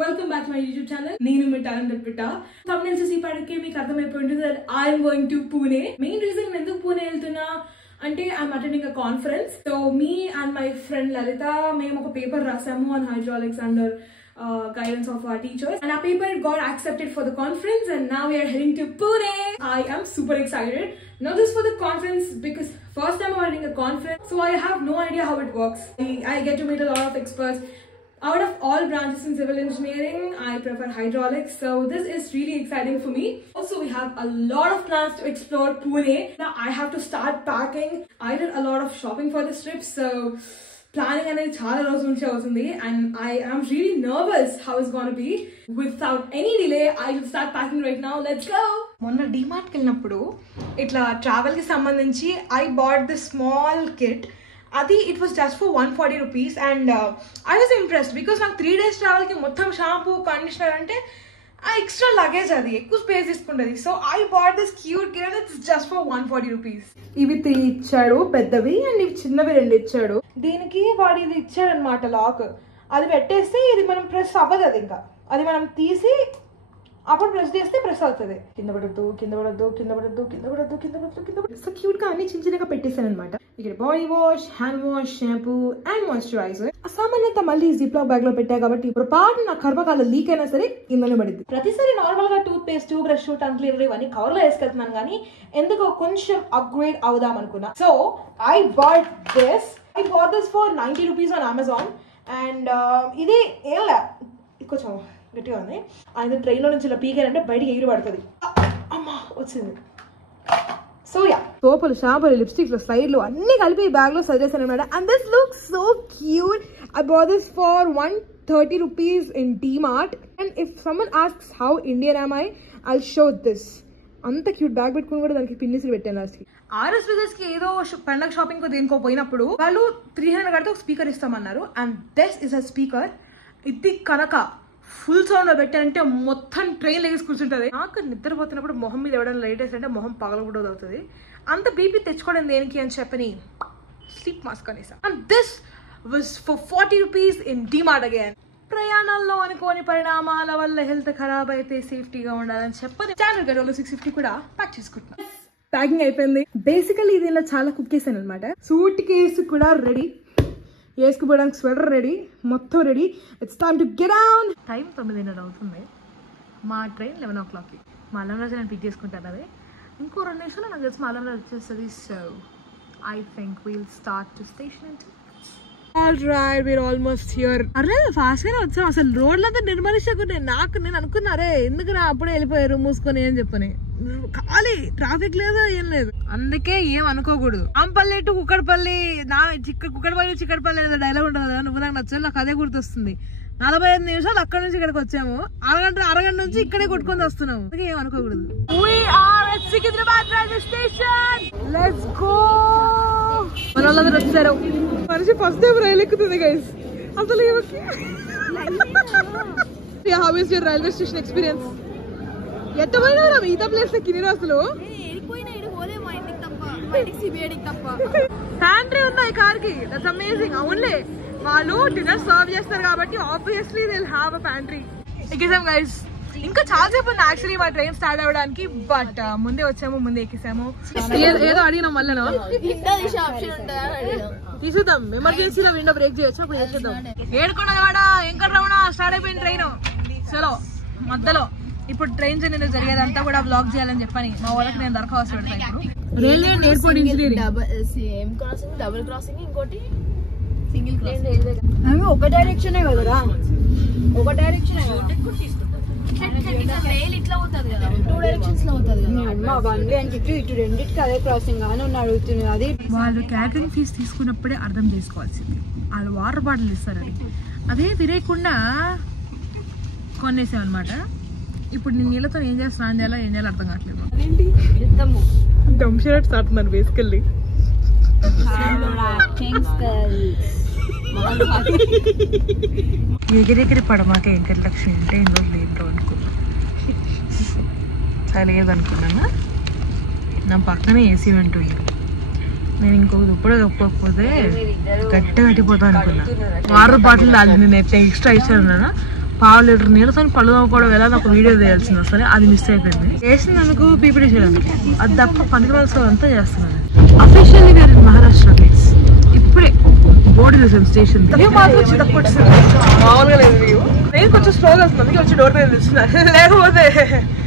Welcome back to my YouTube channel. నేను మీ talented పిట్ట. thumbnail చూసి పాడకే మీకు అర్థమైపోయి ఉంటుంది that I am going to Pune. Main reason నేను ఎందుకు పూణే వెళ్తున్నా అంటే I'm attending a conference. So me and my friend Lalita మేము ఒక paper రాసాము on hydraulics under guidance of our teachers, and our paper got accepted for the conference, and now we are heading to Pune. I am super excited, not just for the conference because first time I'm attending a conference, so I have no idea how it works. I get to meet a lot of experts. Out of all branches in civil engineering, I prefer hydraulics, so this is really exciting for me. Also, we have a lot of plans to explore Pune. Now I have to start packing. I did a lot of shopping for this trip, so planning అనేది చాలా రోజుల నుంచి అవుతుంది, and I am really nervous how it's going to be. Without any delay, I will start packing right now. Let's go. మొన్న డిమార్ట్కి వెళ్ళినప్పుడు ఇట్లా travel కి సంబంధించి I bought this small kit. Adi, it was just for 140 rupees, and I was impressed because నాకు 3 days travel ki mottham shampoo conditioner ante extra luggage adi ekku space iskuntadi, so I bought this cute kit and it's just for 140 rupees. ఇవి 3 ఇచ్చాడు పెద్దవి, and ఇవి చిన్నవి 2 ఇచ్చాడు. దీనికి వాడు ఇది ఇచ్చాడు అన్నమాట లాక్. అది పెట్టేస్తే ఇది మనం ప్రెస్ అవ్వదు, అది ఇంకా అది మనం తీసి అప్పుడు ప్రెస్ చేస్తే ప్రెస్ అవుతుంది. కింద పడద్దు కింద పడద్దు కింద పడద్దు కింద పడద్దు కింద పడద్దు కింద పడద్దు. సో క్యూట్ గా అన్ని చిన్న చిన్నగా పెట్టేశాను అనమాట. ఇక్కడ body wash, hand wash, shampoo and moisturiser. ఆ సామాన్ అంతా మళ్ళీ జిప్లాక్ బ్యాగ్ లో పెట్టా కాబట్టి ఇప్పుడు పాటు నా కర్మకాల లీక్ అయినా సరే ఇందులో పడింది. ప్రతిసారి నార్మల్ గా toothpaste, toothbrush, tongue cleaner ఇవన్నీ కవర్ లో వేసుకెళ్తున్నాను, కానీ ఎందుకో కొంచెం అప్గ్రేడ్ అవుదాం అనుకున్నా. So I bought this for 90 rupees on Amazon, and ఇది ఏం లే కొంచెం గట్టిగా ఉంది. ఆయన ట్రైన్లో నుంచి ఇలా పీకారంటే బయటికి ఎగిరి పడుతుంది. అమ్మా వచ్చింది. సో యా, సోపులు, షాంపూలు, లిప్స్టిక్లు, స్లైడ్లు అన్ని కలిపి ఈ బ్యాగ్ లో సజెషన్ అనమాట. And this looks so cute. I bought this for 130 rupees in DMart, and if someone asks how Indian am I'll show this. అంత క్యూట్ బ్యాగ్ పెట్టుకుని కూడా దానికి పిన్నిసులు పెట్టాను లాస్ట్ కి. ఆర్ఎస్ బ్రదర్స్ కి ఏదో పండగ షాపింగ్ దేనికో పోయినప్పుడు వాళ్ళు 300 కడితే ఒక స్పీకర్ ఇస్తామన్నారు, and this is a speaker. ఇది కనుక ఫుల్ సౌండ్ లో పెట్టారంటే మొత్తం ట్రైన్ లెగేసి కూర్చుంటది. నాకు నిద్రపోతున్నప్పుడు మొహం మీద ఎవడైనా లైట్ వేసి అంటే మొహం పగలకూడదు అవుతుంది. అంత బీపీ తెచ్చుకోవడం దేనికి అని చెప్పని స్లీప్ మాస్క్ అనేసా. And this was for 40 rupees in DMart again. ప్రయాణాల్లో అనుకోని పరిణామాల వల్ల హెల్త్ ఖరాబ్ అయితే సేఫ్టీగా ఉండాలని చెప్పని స్టాండర్డ్ గడవలో 650 కూడా ప్యాక్ చేసుకుంటున్నాను. ప్యాకింగ్ అయిపోయింది. బేసికల్లీ ఇది ఇలా చాలా కుక్ చేశాను అనమాట. సూట్ కేసు కూడా రెడీ, వేసుకుపోవడానికి స్వెటర్ రెడీ, మొత్తం ready. It's time to get down. Time 9:30 అవుతుంది. మా ట్రైన్ 11 o'clock. మా అల్లం రాజు నేను పిక్ చేసుకుంటాను. అదే ఇంకో 2 నిమిషాలు నాకు తెలిసి మా అల్లం రాజు వచ్చేస్తుంది. So I think we'll start to station. All right, we're almost here. అరే ఫాస్ట్ గానే వచ్చాం. అసలు రోడ్లంతా నిర్మలించుకున్నాయి. నేను అనుకున్నా అరే ఎందుకు రా అప్పుడే వెళ్ళిపోయారు మూసుకొని అని చెప్పని. ఖాళీ, ట్రాఫిక్ లేదు ఏం లేదు, అందుకే ఏం అనుకోకూడదు. రాంపల్లి టు కుక్కడపల్లి, కుక్కడపల్లి చిక్కడపల్లి ఏదో డైలాగ్ ఉంటుంది కదా, నువ్వు నాకు నచ్చదు, నాకు అదే గుర్తొస్తుంది. 45 నిమిషాలు అక్కడ నుంచి ఇక్కడికి వచ్చాము. అరగంట నుంచి ఇక్కడే కొట్టుకొని వస్తున్నాము, అందుకే ఏం అనుకోకూడదు. Secunderabad railway station, let's go. మన వాళ్ళందరూ వచ్చారు. మనిషి ఫస్ట్ టైం రైలు ఎక్కుతుంది గైస్. అసలు how is your railway station experience? ఎట్ట పోయినా మిగతా ప్లేస్ కిని అసలు ప్యాంట్రీ ఉన్నాయి కార్ కి. That's amazing. అవునులే, వాళ్ళు డిన్నర్ సర్వ్ చేస్తారు కాబట్టి obviously they will have a pantry. ఎక్కేసాం గైస్. ఇంకా చాలా సేపు ఉంది యాక్చువల్లీ మా ట్రైన్ స్టార్ట్ అవ్వడానికి, బట్ ముందే వచ్చాము, ముందే ఎక్కేసాము. ఏదో అడిగినాం మళ్ళీ తీసేద్దాం. ఎమర్జెన్సీలో విండో బ్రేక్ చేయొచ్చు, అప్పుడు చేసేద్దాం. ఏడుకొండవాడ వెంకటరమణ స్టార్ట్ అయిపోయింది ట్రైన్. చలో మధ్యలో ఇప్పుడు ట్రైన్ జర్నీ జరిగేదంతా కూడా బ్లాగ్ చేయాలని చెప్పని మా వాళ్ళకి నేను దరఖాస్తు పెడతాను. Railway and airport engineering double crossing, ఇంకోటి సింగిల్ క్రాసింగ్. అవి ఒక డైరెక్షన్ కదరా, ఒక డైరెక్షన్ ఇట్లా అవుతుంది కదా, 2 directions లో అవుతుంది కదా. వన్ వే అని చెప్పి ఇటు రెండింటికి అదే క్రాసింగ్ అని అడుగుతుంది. అది వాళ్ళు క్యాటరింగ్ ఫీజు తీసుకున్నప్పుడే అర్థం చేసుకోవాల్సింది. వాళ్ళు వాటర్ బాటిల్ ఇస్తారు, అదే తిరేయకుండా కొనేసాం అనమాట. ఇప్పుడు నేను నీళ్ళతో ఏం చేయాలో ఏం చేయాలో అర్థం కావట్లేదు. దమ్షర్ట్ ఆడుతున్నారు బేసికల్లీ. ఎగిరెగిరి పడమాక వెంకటలక్ష్మి అంటే ఇందులో లేదో అనుకున్నా. లేదనుకున్నాను. నా పక్కనే ఏసీ ఉంటుంది. నేను ఇంకొక దుప్పుడు ఒప్పుకోకపోతే గట్టిగా కట్టిపోతా అనుకున్నా. వాటర్ బాటిల్ నేను ఎక్స్ట్రా ఇచ్చాను. పావు లీటర్ నీళ్ళతో పళ్ళు తోముకోవడం ఎలా నాకు వీడియో చేయాల్సింది అసలు అది మిస్ అయిపోయింది. చేసినందుకు పీపీడీ చేయడానికి అది తప్ప పనికి వలస అంతా చేస్తున్నాను. Officially we're in Maharashtra place. ఇప్పుడే బోర్డు చూసాను స్టేషన్ మాత్రం తక్కువ వచ్చింది, మామూలుగా లేదు వ్యూ. నేను కొంచెం స్లోగా వస్తుంది వచ్చి డోర్ మీద తెలుస్తున్నా, లేకపోతే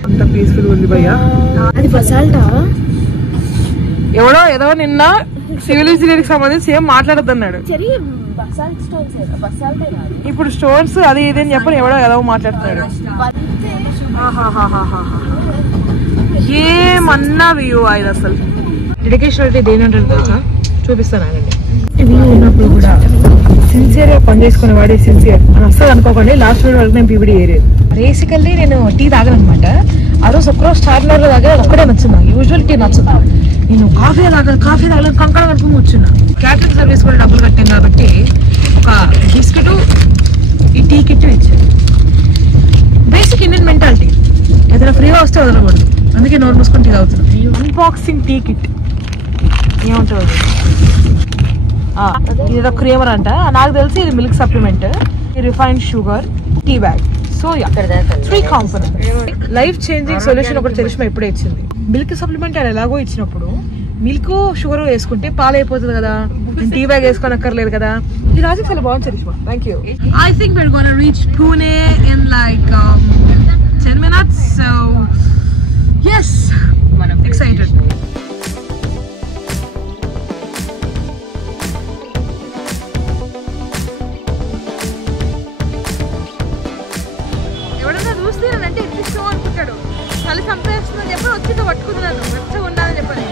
అంత పీస్ఫుల్ ఉంది భయ్య. అది బసాల్టా ఎవడో ఏదో నిన్న సివిల్ ఇంజనీరింగ్ సంబంధించి ఏం మాట్లాడద్దు అన్నాడు. ఇప్పుడు స్టోన్స్ అది ఇది అని చెప్పని ఎవడో ఏదో మాట్లాడుతున్నాడు. ఏమన్నా వ్యూ అది అసలు డెడికేషన్ అంటే దేని తెలుసా చూపిస్తాను. వ్యూ ఉన్నప్పుడు కూడా సిన్సియర్ గా పని చేసుకునే వాడే సిన్సియర్ అని అస్సలు అనుకోకండి. లాస్ట్ వీడియో వరకు నేను పీపీడీ ఏరియదు. బేసికల్లీ నేను టీ తాగను అనమాట. ఆ రోజు ఒక్కరోజు స్టార్నర్ లో తాగా ఒక్కడే నచ్చింది నాకు. యూజువల్ టీ నచ్చదు. నేను కాఫీ తాగలేదు కంకణ కడుపు కూర్చున్నా. క్యాటరింగ్ సర్వీస్ కూడా డబ్బులు కట్టాను కాబట్టి ఒక బిస్కెట్ ఈ టీ కిట్ ఇచ్చాను. బేసిక్ ఇండియన్ మెంటాలిటీ, ఏదైనా ఫ్రీగా వస్తే వదలకూడదు. అందుకే నోరు మూసుకొని టీ తాగుతున్నాను. అన్బాక్సింగ్ టీ కిట్ ఏమంటారు, ఇదేదో క్రీమర్ అంట. నాకు తెలిసి ఇది milk supplement, refined sugar, tea bag. So 3 components. Life changing solution ఒకటి తెలిసిన ఎప్పుడే ఇచ్చింది. మిల్క్ సప్లిమెంట్ అది ఎలాగో ఇచ్చినప్పుడు మిల్క్ షుగర్ వేసుకుంటే పాలు అయిపోతుంది కదా, టీ బ్యాగ్ వేసుకోనక్కర్లేదు కదా. ఈ లాజిక్ చాలా బాగుంది Charishma. Thank you. I think we're going to reach Pune in like 10 minutes. So yes, I'm excited. ఎవడన్నా చూస్తేనంటే ఎంత ఇష్టం అనుకుంటాడు. చలి సంపేస్తుందని చెప్పి వచ్చి పట్టుకుంటున్నాను, మంచిగా ఉండాలని చెప్పని.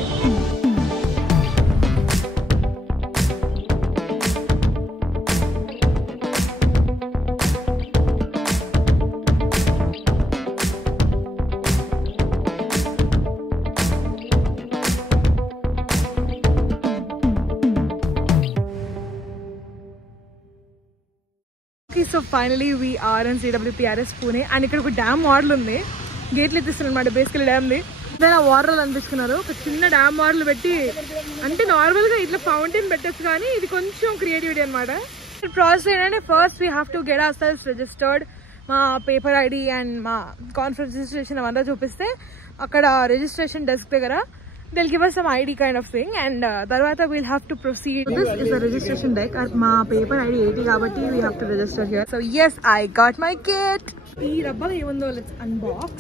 So finally we are in CWPRS Pune. And ఇక్కడ ఒక డ్యామ్ మోడల్ ఉంది, గేట్లు ఎత్తిస్తున్నారు అనమాట. బేసికలీ డ్యామ్ది ఏదైనా వాటర్లు అనిపించుకున్నారు. ఒక చిన్న డ్యామ్ మోడల్ పెట్టి, అంటే నార్మల్గా ఇట్లా ఫౌంటైన్ పెట్టచ్చు కానీ ఇది కొంచెం క్రియేటివిటీ అనమాట. ప్రాసెస్ ఏంటంటే first we have to get our self registered. మా పేపర్ ఐడి అండ్ మా కాన్ఫరెన్స్ రిజిస్ట్రేషన్ అవంతా చూపిస్తే అక్కడ రిజిస్ట్రేషన్ డెస్క్ దగ్గర they'll give us some ID kind of thing, and tarvata we'll have to proceed. This is a registration deck. Ma paper ID 80 kabatti we have to register here. So yes, I got my kit. Ee rubber evundo, let's unbox.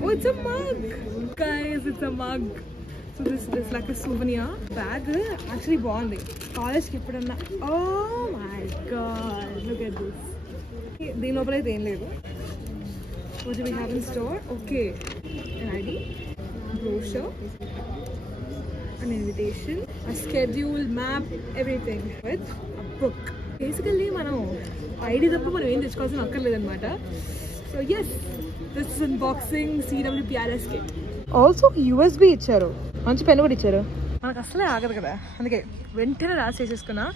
Oh, it's a mug, guys. It's a mug. So this is like a souvenir bag. Actually bondi college ki ippudanna. Oh my god, look at this. Deen lopala ide em ledu. What do we have in store? Okay, an ID, brochure, an invitation, a schedule, map, everything with a book. Basically మనం ID తప్ప మనం ఏం తెచ్చుకోవాల్సిన అక్కర్లేదు అనమాట. So yes, this is unboxing CWPRS kit. Also USB ఇచ్చారు, మంచి pen కూడా ఇచ్చారు. మనకు అసలే ఆగదు కదా, అందుకే వెంటనే రాసేసుకున్నా.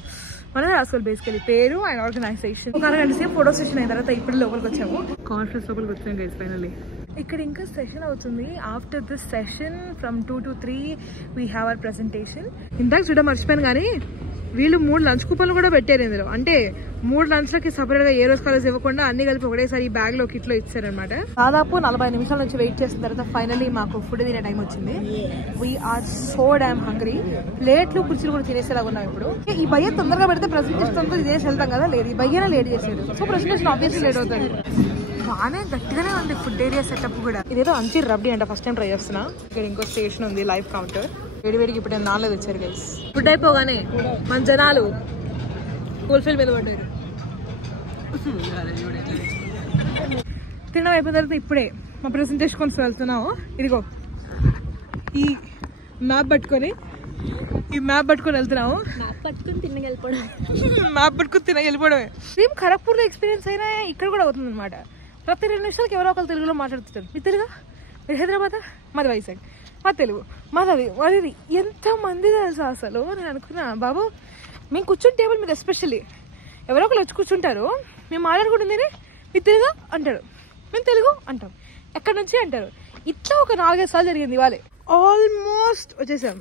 మనమే రాసుకోవాలి బేసికలీ పేరు అండ్ ఆర్గనైజేషన్. ఒక అరగంట సేపు ఫోటో సెషన్ అయిన తర్వాత ఇప్పుడు లోపలికి వచ్చాము. కాన్ఫరెన్స్ లోపలికి వచ్చాము గైస్ ఫైనల్లీ. ఇక్కడ ఇంకా సెషన్ అవుతుంది. After this session from 2 to 3 we have our presentation. ఇందాక చూడ మర్చిపోయాను కానీ వీళ్ళు 3 లంచ్ కూపన్లు కూడా పెట్టారు ఇందులో. అంటే 3 లంచ్లకి సపరేట్గా ఏ రోజు కాలేజ్ ఇవ్వకుండా అన్ని కలిపి ఒకటేసారి ఈ బ్యాగ్లో కిట్లో ఇచ్చారనమాట. దాదాపు 40 నిమిషాల నుంచి వెయిట్ చేసిన తర్వాత ఫైనల్లీ మాకు ఫుడ్ తినే టైం వచ్చింది. We're so damn hungry. ప్లేట్లు కుర్చీలు కూడా తినేసేలాగా ఉన్నాం ఇప్పుడు. ఈ భయ్య తొందరగా పెడితే ప్రెజెంటేషన్ అంతా ఇదేసి వెళ్తాం కదా, లేదు ఈ భయ్యనే లేట్ చేసేది. సో ప్రెజెంటేషన్ ఆబ్వియస్లీ లేట్ అవుతుంది. బాగానే గట్టిగానే ఉంది ఫుడ్ ఏరియా సెటప్ కూడా. ఇదేదో అంచీర్ రబ్డీ అంటే ఫస్ట్ టైం ట్రై చేస్తున్నా. ఇక్కడ ఇంకో స్టేషన్ ఉంది, లైవ్ కౌంటర్. వేడివేడికి ఇప్పుడు నేను నాలుగు తెచ్చారు గైస్. ఫుడ్ అయిపోగానే మన జనాలు కూల్ఫీల్ మీద పడ్డారు. తినడం అయిపోయిన తర్వాత ఇప్పుడే మా ప్రెజెంటేషన్ కోసం వెళ్తున్నాము. ఇదిగో ఈ మ్యాప్ పట్టుకొని వెళ్తున్నాము. మ్యాప్ పట్టుకుని తినగెళ్ళిపోవడమే. సేమ్ ఖరగ్పూర్లో ఎక్స్పీరియన్స్ అయినా ఇక్కడ కూడా అవుతుంది అనమాట. ప్రతి 2 నిమిషాలకి ఎవరో ఒకరు తెలుగులో మాట్లాడుతుంటారు. మీ తెలుగా, మీరు హైదరాబాద్, మాది వైజాగ్, మా తెలుగు, మాది మాది ఎంతమంది తెలుసా అసలు. నేను అనుకున్నా బాబు మేము కూర్చుని టేబుల్ మీద ఎస్పెషల్లీ ఎవరో ఒకరు వచ్చి కూర్చుంటారు. మేము మాట్లాడుకుంటుంది మీ తెలుగు అంటారు, మేము తెలుగు అంటాం, ఎక్కడి నుంచి అంటారు. ఇట్లా ఒక 4-5 సార్లు జరిగింది ఇవాళ. ఆల్మోస్ట్ వచ్చేసాం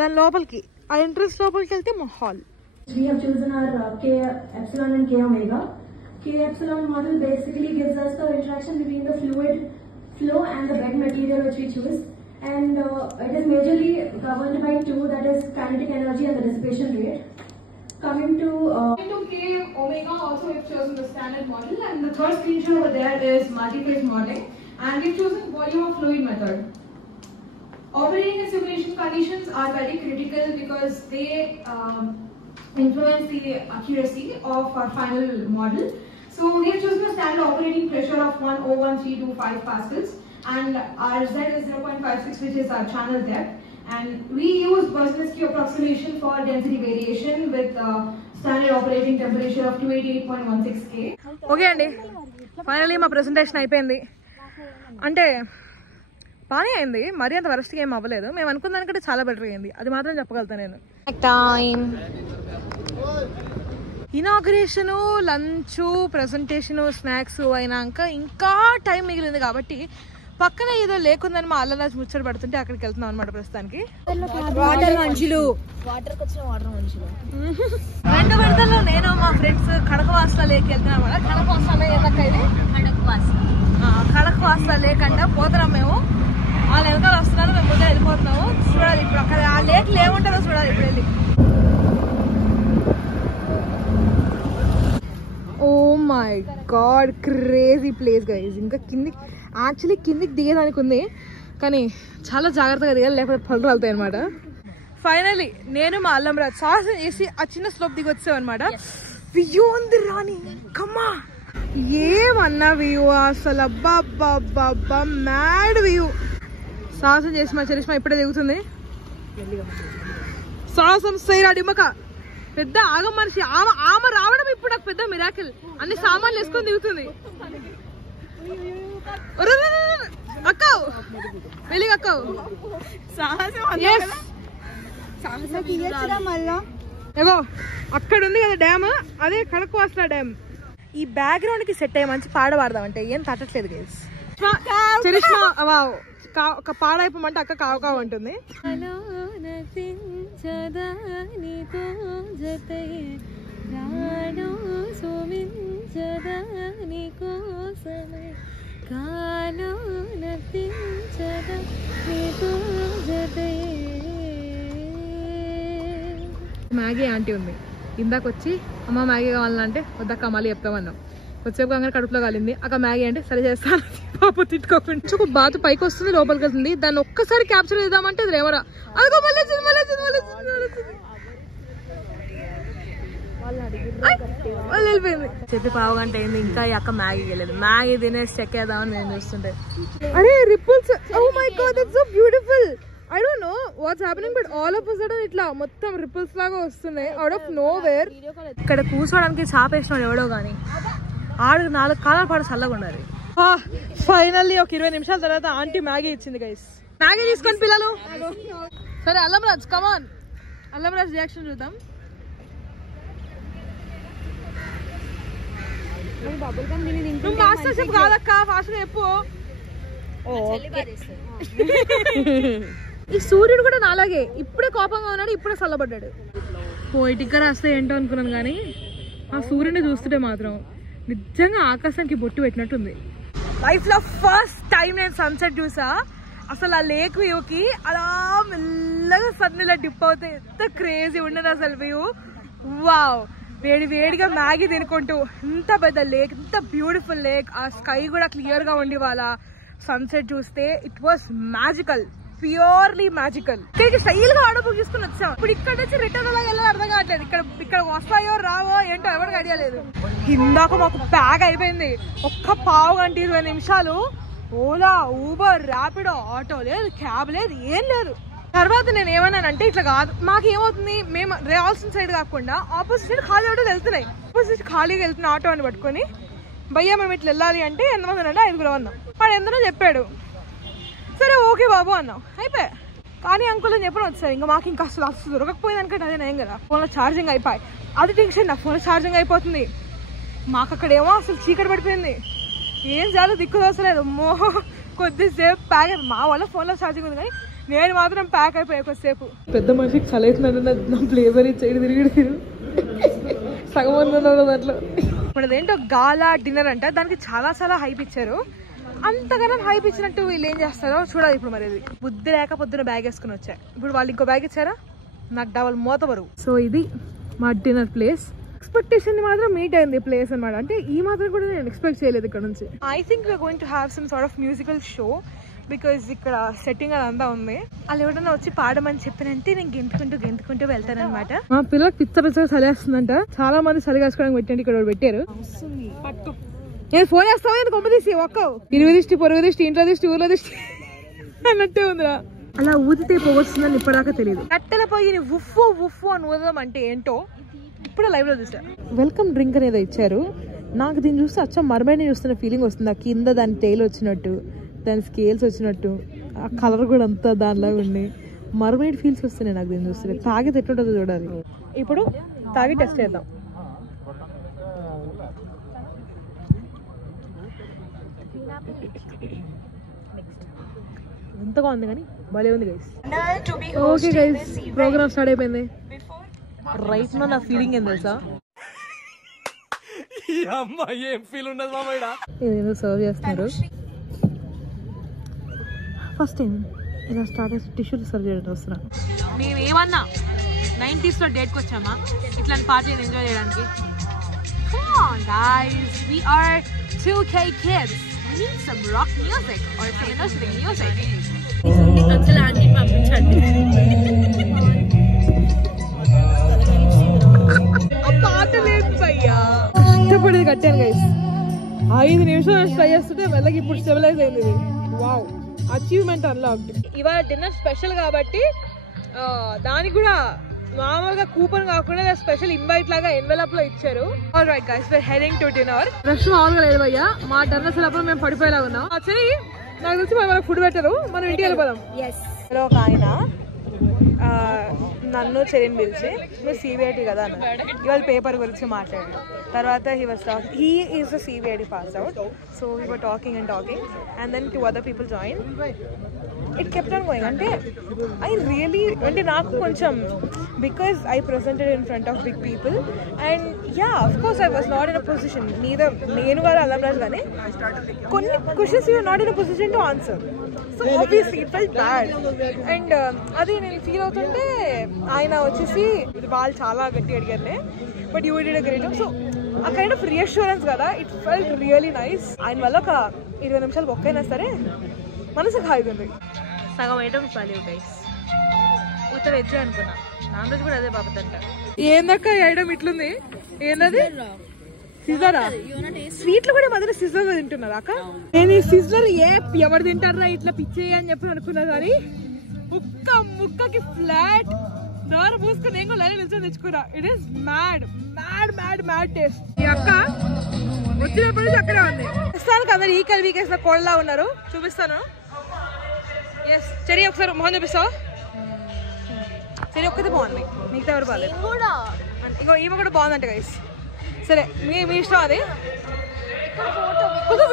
దాని లోపలికి. ఆ ఎంట్రన్స్ లోపలికి వెళ్తే మా hall. We have chosen our K Epsilon and K Omega. K-epsilon model basically gives us the interaction between the fluid flow and the bed material which we choose, and it is majorly governed by two, that is kinetic energy and the dissipation rate. Coming to K omega, also we've chosen the standard model, and the third screenshot over there is multi-phase modeling, and we've chosen volume of fluid method. Operating and simulation conditions are very critical because they influence the accuracy of our final model. So we have chosen a standard operating pressure of 101.325 pascals, and our Z is 0.56, which is our channel depth. And we use Berzelinsky approximation for density variation with standard operating temperature of 288.16 K. Okay అండి, finally మా presentation అయిపోయింది. అంటే బాగానే అయింది, మరీ అంత వరస్ట్గా ఏం అవ్వలేదు. మేము అనుకున్న దానికంటే చాలా బెటర్ అయింది, అది మాత్రం చెప్పగలుగుతాను నేను. ఇనాగ్రేషను, లంచ్, ప్రెజెంటేషను, స్నాక్స్ అయినాక ఇంకా టైం మిగిలింది కాబట్టి పక్కన ఏదో లేకుందని మా అల్లరాజు ముచ్చట పడుతుంటే అక్కడికి వెళ్తున్నాం అనమాట. ప్రస్తుతానికి వాటర్ మనుషులు, 2 విడతల్లో నేను మా ఫ్రెండ్స్ కడకవాస లేక్ వెళ్తున్నాం అనమాట. కడకవాస లేకంటే పోతున్నాం మేము. వాళ్ళు వెనకాల వస్తున్నారు, మేము ముందే వెళ్ళిపోతున్నాము. చూడాలి ఇప్పుడు అక్కడ ఆ లేక్ ఏముంటుందో చూడాలి ఇప్పుడు వెళ్ళి. Oh my god, crazy place guys. ఇంకా కిందికి యాక్చువల్లీ కిందికి దిగేదానికి ఉంది, కానీ చాలా జాగ్రత్తగా దిగాలి, లేకపోతే పళ్ళు రాలుతాయి అనమాట. ఫైనలీ నేను మా అల్లం రాజు సాహసం చేసి ఆ చిన్న స్లోప్ దిగి వచ్చాం అనమాట. వ్యూ ఉంది రాని, కమ్మా ఏమన్నా వ్యూ అసలు, అబ్బా మ్యాడ్ వ్యూ. సాహసం చేసి మా చరిష్మా ఇప్పుడే దిగుతుంది. సాహసం సైరా డిమ్మక పెద్ద ఆగం మనిషి. ఆమె రావడం ఇప్పుడు నాకు పెద్ద మిరాకిల్. అన్ని సామాన్లు వేసుకొని దిగుతుంది. అక్క వెళ్ళి అక్క ఏగో అక్కడ ఉంది కదా డ్యామ్, అదే కడకవాసల డ్యామ్. ఈ బ్యాక్గ్రౌండ్ కి సెట్ అయ్యే మంచి పాట పాడదామంటే ఏం తట్టట్లేదు గైస్. చరిష్మా ఒక పాడ అయిపోమంటే అక్క కావు కావు అంటుంది. మ్యాగీ ఆంటీ ఉంది, ఇందాక వచ్చి అమ్మ మ్యాగీ కావాలంటే వద్దక్క మళ్ళీ చెప్తామన్నాం. వచ్చేపు కాగానే కడుపులో కాలింది. అక్క మ్యాగీ అంటే సరే చేస్తాను పాప తిట్టుకోకుండా. ఒక బాతు పైకి వస్తుంది, లోపలికి వెళ్తుంది. దాన్ని ఒక్కసారి క్యాప్చర్ చేద్దామంటే అది రేమరా అదిగో మళ్ళీ వెళ్ళిపోయింది. చెప్పి పావు గంట అయింది, ఇంకా ఈ అక్క మ్యాగీ వెళ్ళలేదు. మ్యాగీ తినేసి చెక్ చేద్దామని మేము చూస్తుంటే అరే ripples, oh my god that's so beautiful. I don't know what's happening, but all of a sudden ఇట్లా మొత్తం రిపుల్స్ లాగా వస్తున్నాయి అవుట్ ఆఫ్ నో వేర్. ఇక్కడ కూర్చోడానికి చాపేసినాడు ఎవడో గానీ, ఆడు 4 కాలాల పాటు చల్లగా ఉండాలి. ఫైనల్లీ ఒక 20 నిమిషాల తర్వాత ఆంటీ మ్యాగీ ఇచ్చింది గైస్. మ్యాగీ తీసుకొని పిల్లలు. సరే అల్లం రాజ్ కమాన్, అల్లం రాజ్ రియాక్షన్ చూద్దాం. నువ్వు మాస్టర్ షెఫ్ కాదక్క, ఫాస్ట్ గా చెప్పు. ఈ సూర్యుడు కూడా నాలాగే ఇప్పుడే కోపంగా ఉన్నాడు, ఇప్పుడే చల్లబడ్డాడు. పోయిటిక్ గా రాస్తే ఏంటో అనుకున్నాను కానీ ఆ సూర్యుని చూస్తుంటే మాత్రం నిజంగా ఆకాశానికి బొట్టు పెట్టినట్టుంది. లైఫ్ లో ఫస్ట్ టైం నేను సన్సెట్ చూసా. అసలు ఆ లేక్ వ్యూకి అలా మెల్లగా సన్నిలా డిప్ అవుతే ఎంత క్రేజీ ఉండదు అసలు వ్యూ. వావ్, వేడి వేడిగా మ్యాగీ తినుకుంటూ, ఎంత పెద్ద లేక్, ఎంత బ్యూటిఫుల్ లేక్. ఆ స్కై కూడా క్లియర్ గా ఉండి వాళ్ళ సన్సెట్ చూస్తే it was magical, purely magical. ఇక్కడికి స్టైల్ గా ఆర్డర్ బుక్ చేసుకుని వచ్చాం. ఇప్పుడు ఇక్కడ నుంచి రిటర్న్ అలా వెళ్ళాలి అర్థం కావట్లేదు. ఇక్కడ వస్తాయో రావో ఏంటో ఎవరికి ఐడియా లేదు. ఇందాక మాకు ప్యాక్ అయిపోయింది. ఒక్క పావు గంట 20 నిమిషాలు ఓలా, ఊబర్, ర్యాపిడో, ఆటో లేదు, క్యాబ్ లేదు, ఏం లేదు. తర్వాత నేను ఏమన్నానంటే ఇట్లా కాదు, మాకు ఏమవుతుంది, మేము రావాల్సిన సైడ్ కాకుండా ఆపోజిట్ సైడ్ ఖాళీ ఆటోలు వెళ్తున్నాయి. ఆపోజిట్ ఖాళీగా వెళ్తున్న ఆటో అని పట్టుకొని భయ్యా మేము ఇట్లా వెళ్ళాలి అంటే ఎంతమంది అంటే 5 అన్నాం. వాడు ఎంతనో చెప్పాడు. సరే ఓకే బాబు అన్నాం, అయిపోయా. కానీ అంకుల్ అని చెప్పిన వచ్చారు. ఇంకా మాకు ఇంకా అసలు దొరకకపోయింది అనుకంటే అదే నయం కదా. ఫోన్లో ఛార్జింగ్ అయిపోయి, అది టెన్షన్, నా ఫోన్లో ఛార్జింగ్ అయిపోతుంది. మాకు అక్కడేమో అసలు చీకటి పడిపోయింది, ఏం చేయాలో దిక్కు దోసలేదు. కొద్దిసేపు ప్యాక్ అయిపోయి, మా వాళ్ళ ఫోన్లో ఛార్జింగ్ ఉంది కానీ నేను మాత్రం ప్యాక్ అయిపోయాయి కొద్దిసేపు. పెద్ద మనిషికి చలవుతున్నాడు, నా బ్లేజర్ ఇచ్చేది తిరిగి సగం దాంట్లో ఇప్పుడు అదేంటో గాలా డిన్నర్ అంట, దానికి చాలా చాలా హైప్ ఇచ్చారు. అంతగానం హైప్ ఇచ్చినట్టు వీళ్ళు ఏం చేస్తారో చూడాలి ఇప్పుడు. మరి బుద్ధి లేక పొద్దున బ్యాగ్ వేసుకుని వచ్చా, ఇప్పుడు వాళ్ళు ఇంకో బ్యాగ్ ఇచ్చారా, నాకు డబల్ మోత బరువు. సో ఇది మా డిన్నర్ ప్లేస్. ఎక్స్పెక్టేషన్ మాత్రం మీట్ అయింది ప్లేస్ అనమాట. అంటే ఈ మాత్రం కూడా నేను ఎక్స్పెక్ట్ చేయలేదు ఇక్కడ నుంచి. I think we're going to have some sort of musical show, because ఇక్కడ సెట్టింగ్ అదంతా ఉంది. వాళ్ళు ఎవరైనా వచ్చి పాడమని చెప్పినంటే నేను గెంతుకుంటూ వెళ్తానమాట. మా పిల్లలకు పిచ్చ చలిస్తుందంట, చాలా మంది చలి కాసుకోవడానికి పెట్టండి, ఇక్కడ పెట్టారు. నేను ఫోన్ చేస్తావా ఎందుకు కొమ్మ తీసి ఒక్క ఇరువు దిష్టి పొరుగు దిష్టి ఇంట్లో దిష్టి ఊర్లో దిష్టి అన్నట్టే ఉందిరా. అలా ఊదితే పోవచ్చుందని ఇప్పటిదాకా తెలియదు. కట్టెల పొయ్యిని ఉఫ్ఫు అని ఊదడం అంటే ఏంటో ఇప్పుడు లైవ్ లో చూసా. వెల్కమ్ డ్రింక్ అనేది ఇచ్చారు. నాకు దీన్ని చూస్తే అచ్చం మర్మైడ్ని చూస్తున్న ఫీలింగ్ వస్తుంది. ఆ కింద దాని టైల్ వచ్చినట్టు, దాని స్కేల్స్ వచ్చినట్టు, ఆ కలర్ కూడా అంతా దానిలాగా ఉండి మర్మైడ్ ఫీల్స్ వస్తున్నాయి నాకు దీన్ని చూస్తే. తాగితే ఎట్లుంటుందో చూడాలి. ఇప్పుడు తాగి టెస్ట్ చేద్దాం. ఎంతగా ఉంది కానీ భలే ఉంది guys. Okay guys, program start అయిపోయింది. రైట్ నో నా ఫీలింగ్ ఏం తెలుసా, ఏదో సర్వ్ చేస్తున్నారు. ఫస్ట్ టైం ఇలా స్టార్ట్ చేసి టిష్యూలు సర్వ్ చేయడం వస్తున్నా. మేము ఏమన్నా 90s లో డేట్కి వచ్చామా ఇట్లాంటి పార్టీని ఎంజాయ్ చేయడానికి? Come on guys, we are 2K kids. We need some rock music or some interesting music. Uncle aunty పంపించండి. పాట లేదు భయ్యా, కష్టపడేది కట్టాను గైస్. 5 నిమిషాలు ట్రై చేస్తుంటే వెళ్ళకి ఇప్పుడు స్టెబిలైజ్ అయింది. Wow, achievement unlocked. ఇవాళ డిన్నర్ స్పెషల్ కాబట్టి దానికి కూడా మామూలుగా కూపన్ కాకుండా స్పెషల్ ఇన్వైట్ లాగా ఎన్వెలప్ లో ఇచ్చారు. Alright guys, we're heading to dinner. Rush మామూలుగా లేదు భయ్యా, మా డిన్నర్ సెలవులో మేము పడిపోయేలా ఉన్నాం. సరే నాకు తెలిసి మనకు ఫుడ్ పెట్టరు, మనం ఇంటికి వెళ్ళిపోదాం. ఒక ఆయన నన్ను చెరిని పిలిచి మీరు సిబిఐటి కదా అన్నారు. ఇవాళ పేపర్ గురించి మాట్లాడారు. తర్వాత he is the CBIT pass out. So he were talking and then 2 other people join. It kept on going. అంటే ఐ రియలీ అంటే నాకు కొంచెం because I presented in front of big people and yeah of course I was not in a position, neither నేను గారు అల్లంరాజు కానీ కొన్ని questions you are not in a position to answer. So obviously it felt bad. And అది నేను feel అవుతుంటే ఆయన వచ్చేసి వాళ్ళు చాలా గట్టి అడిగారులే, but you did a great job. So ఆ కైండ్ ఆఫ్ రియాష్యూరెన్స్ కదా, ఇట్ ఫెల్ట్ రియలీ నైస్. ఆయన వల్ల ఒక 20 నిమిషాలు ఒక్కైనా సరే మనసుకు హాయిగా. సగం ఐటమ్స్ వాల్యూ గైస్. ఉత్త వెజ్ అనుకున్నా, నాన్ వెజ్ కూడా అదే బాబతంట. ఏందక్క ఈ ఐటమ్ ఇట్లుంది, ఏందది సిజరా? స్వీట్లు కూడా మధ్యలో సిజర్ తింటున్నారు అక్క. నేను ఈ సిజర్ ఎవరు తింటారా ఇట్లా పిచ్చే అని చెప్పి అనుకున్నా, కానీ ఒక్క ముక్కకి ఫ్లాట్ నోరు పూసుకుని నేను లైన్ నిల్చొని తెచ్చుకున్నా. It is mad mad mad mad taste. ఈ అక్క వచ్చినప్పటి నుంచి అక్కడే ఉంది. ప్రస్తుతానికి అందరు ఈకల్ వీకేసిన కోళ్ళలా ఉన్నారు. చూపిస్తాను. ఎస్ చెరి ఒకసారి మొహం చూపిస్తావు. చెరి ఒక్కతే బాగుంది, మిగతా ఎవరు బాగాలేదు. ఇంకో ఈమె కూడా బాగుందంట గైస్. సరే మీ ఇష్టం అది.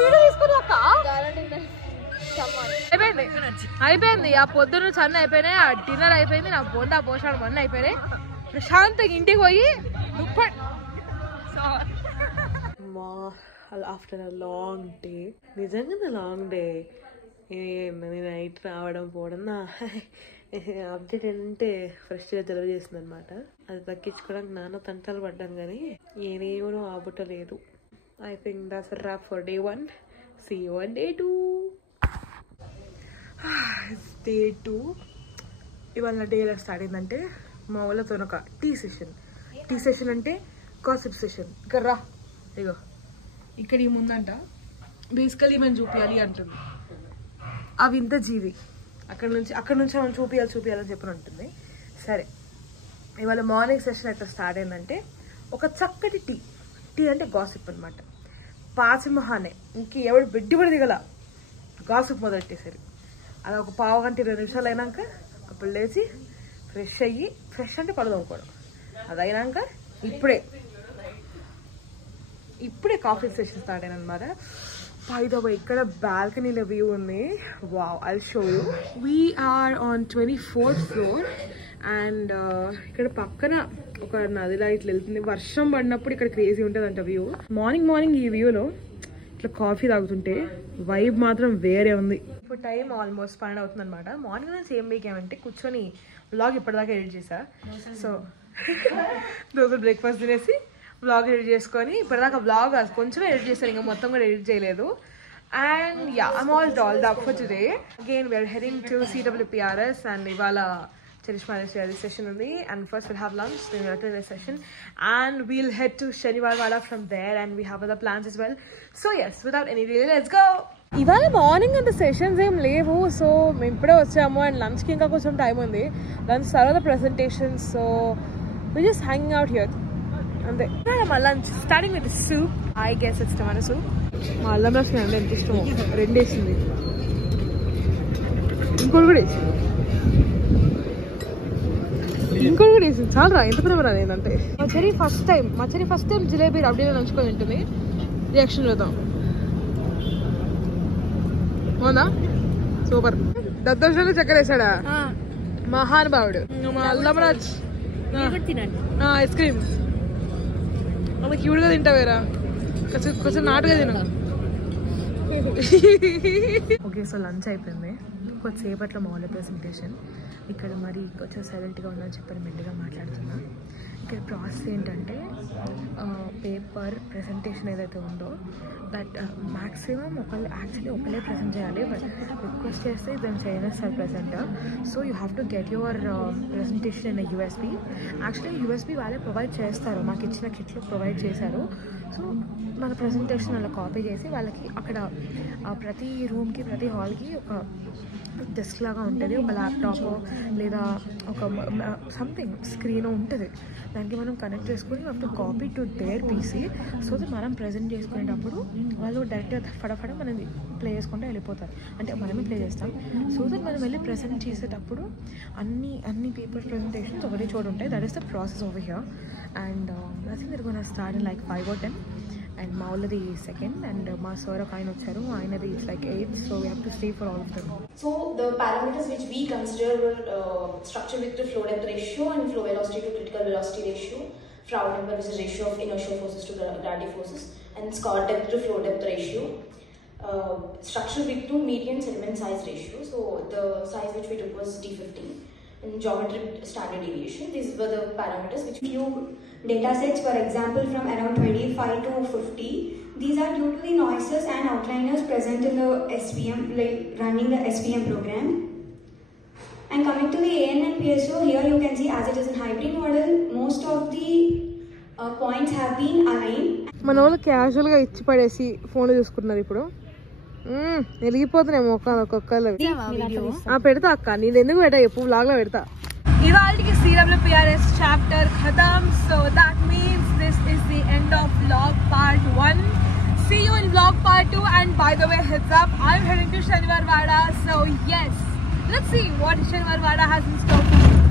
వీడియో తీసుకుని అక్క అయిపోయింది. ఆ పొద్దున్న చన్న అయిపోయినాయి, ఆ డిన్నర్ అయిపోయింది, నా బొంద పోషాడు అన్నీ అయిపోయినాయి. ప్రశాంతంగా ఇంటికి పోయి ఆఫ్టర్ అ లాంగ్ డే, నిజంగా లాంగ్ డే. నైట్ రావడం పోవడం నా అప్డేట్ ఏంటంటే ఫ్రెష్గా జలుబు చేసింది అనమాట. అది తగ్గించుకోవడానికి నాన్న తంటాలు పడ్డాను, కానీ ఏమేమో ఆబుట్టలేదు. I think that's wrap for day 1. See you on day 2. Day 2 ఇవాళ డే ఎలా స్టార్ట్ అయిందంటే మా వాళ్ళతో ఒక టీ సెషన్ అంటే గాసిప్ సెషన్. ఇక్కడ రా, ఇగో ఇక్కడ ఈ ముందంట బేసికలీ మనం చూపించాలి అంటుంది. అవి ఇంత జీవి అక్కడ నుంచి మనం చూపించాలని చెప్పని ఉంటుంది. సరే ఇవాళ మార్నింగ్ సెషన్ అయితే స్టార్ట్ అయిందంటే ఒక చక్కటి టీ అంటే గాసిప్ అనమాట. పాచిమహానే ఇంక ఎవడు బిడ్డి దిగల గాసిప్ మొదలెట్టేసరి. అలా ఒక పావు గంట 20 నిమిషాలు అయినాక అప్పుడు లేచి ఫ్రెష్ అంటే పళ్ళు తోముకోవడం. అది అయినాక ఇప్పుడే కాఫీ సెషన్ స్టార్ట్ అయిన అనమాట. పైదవ ఇక్కడ బాల్కనీలో వ్యూ ఉంది. Wow, I'll show you. We're on 24th floor and ఇక్కడ పక్కన ఒక నదిలా ఇట్లా వెళ్తుంది. వర్షం పడినప్పుడు ఇక్కడ క్రేజీ ఉంటుంది అంట వ్యూ. మార్నింగ్ ఈ వ్యూలో ఇట్లా కాఫీ తాగుతుంటే వైబ్ మాత్రం వేరే ఉంది. ఇప్పుడు టైం ఆల్మోస్ట్ 12 అవుతుంది అనమాట. మార్నింగ్ నుంచి ఏం బేకేమంటే కూర్చొని వ్లాగ్ ఇప్పటిదాకా ఎడిట్ చేసా. సో రోజు బ్రేక్ఫాస్ట్ తినేసి వ్లాగ్ ఎడిట్ చేసుకొని ఇప్పటిదాకా వ్లాగ్ కొంచెం ఎడిట్ చేశాను, ఇంకా మొత్తం కూడా ఎడిట్ చేయలేదు. And yeah, I'm all dolled up for today. Again, we're heading to CWPRS and Ivala Charishma session only. And first we'll have lunch, then we'll have a session. And we'll head to Shaniwarwada from there, and we have other plans as well. So yes, without any delay, let's go! ఇవాళ morning అంత sessions ఏం లేవు. So మేము ఇప్పుడే వచ్చాము and లంచ్కి ఇంకా కొంచెం టైం ఉంది. లంచ్ తర్వాత presentations. So we're just hanging out here. అంతే. మా lunch starting with soup. I guess it's tomato soup. మా అల్లం రసం అంటే ఎంత ఇష్టమో 2 వేసింది, ఇంకోటి కూడా వేసింది. చాలా ఎంత ప్రేమ రాదు ఏంటంటే. మా చెరి ఫస్ట్ టైం జిలేబీ రబ్డీలో నంచుకొని ఉంటుంది. రియాక్షన్ చూద్దాం. అవునా? సూపర్. దద్దోజనంలో చక్కెర వేసాడా మహానుభావుడు. మా అల్లం రాజ్ ఐస్ క్రీమ్ అలా క్యూట్గా తింటావేరా, కొంచెం నాటుగా తిన. ఓకే, సో లంచ్ అయిపోయింది. కొద్దిసేపట్లో మామూలు ప్రెజెంటేషన్. ఇక్కడ మరి కొంచెం సైలెంట్గా ఉందని చెప్పని మెల్లిగా మాట్లాడుతున్నా. ఇక్కడ ప్రాసెస్ ఏంటంటే పేపర్ ప్రెజెంటేషన్ ఏదైతే ఉందో దట్ మ్యాక్సిమం ఒకళ్ళే ప్రెజెంట్ చేయాలి. బట్ రిక్వెస్ట్ చేస్తే దాన్ని చేయనిస్తారు presenter. So you have to get your presentation in USB. Actually USB వాళ్ళే ప్రొవైడ్ చేస్తారు, మాకు ఇచ్చిన కిట్లో ప్రొవైడ్ చేశారు. సో మన ప్రెజెంటేషన్ అలా కాపీ చేసి వాళ్ళకి అక్కడ ప్రతి రూమ్కి ప్రతి హాల్కి ఒక డెస్క్ లాగా ఉంటుంది. ఒక ల్యాప్టాప్ లేదా ఒక సంథింగ్ స్క్రీన్ ఉంటుంది. దానికి మనం కనెక్ట్ చేసుకుని మనం copy to their PC. So that మనం ప్రజెంట్ చేసుకునేటప్పుడు వాళ్ళు డైరెక్ట్గా ఫటాఫట మనం ప్లే చేసుకుంటూ వెళ్ళిపోతారు. అంటే మనమే ప్లే చేస్తాం. సో దట్ మనం వెళ్ళి ప్రజెంట్ చేసేటప్పుడు అన్ని పేపర్ ప్రెజెంటేషన్స్ ఒకటి చోటు ఉంటాయి. That is the process over here. And I think we're gonna start in like 5 or 10. And మా వాళ్ళది 2nd and మా సార్ ఒక ఆయన వచ్చారు, ఆయనది it's like 8th. So we have to stay for all of them. So the parameters which we consider were structure with the flow depth ratio and flow velocity to critical velocity ratio, Froude number which is ratio of inertial forces to gravity forces, and Scott depth to flow depth ratio, structure width to median sediment size ratio. So the size which we took was D15. And geometric standard deviation. These were the parameters which few data sets, for example, from around 25 to 50. These are due to the noises and outliners present in the SPM, like running the SPM program. And coming to the AN and PSO, here you can see as it is in hybrid model, most of the points have been aligned. మన వాళ్ళు క్యాజువల్గా ఇచ్చి పడేసి phone చూసుకుంటున్నారు. ఇప్పుడు వెలిగిపోతున్నాయి మొక్క ఒక్కొక్కరు. పెడతా అక్క, నేను ఎందుకు పెట్టా చెప్పు, వ్లాగ్లో పెడతా. ఇవాళకి CWPRS చాప్టర్ ఖతం. So that means this is the end of vlog part 1. See you in vlog part 2. And by the way, heads up, I'm heading to Shaniwarwada. So yes, let's see what Shaniwarwada has in store for me.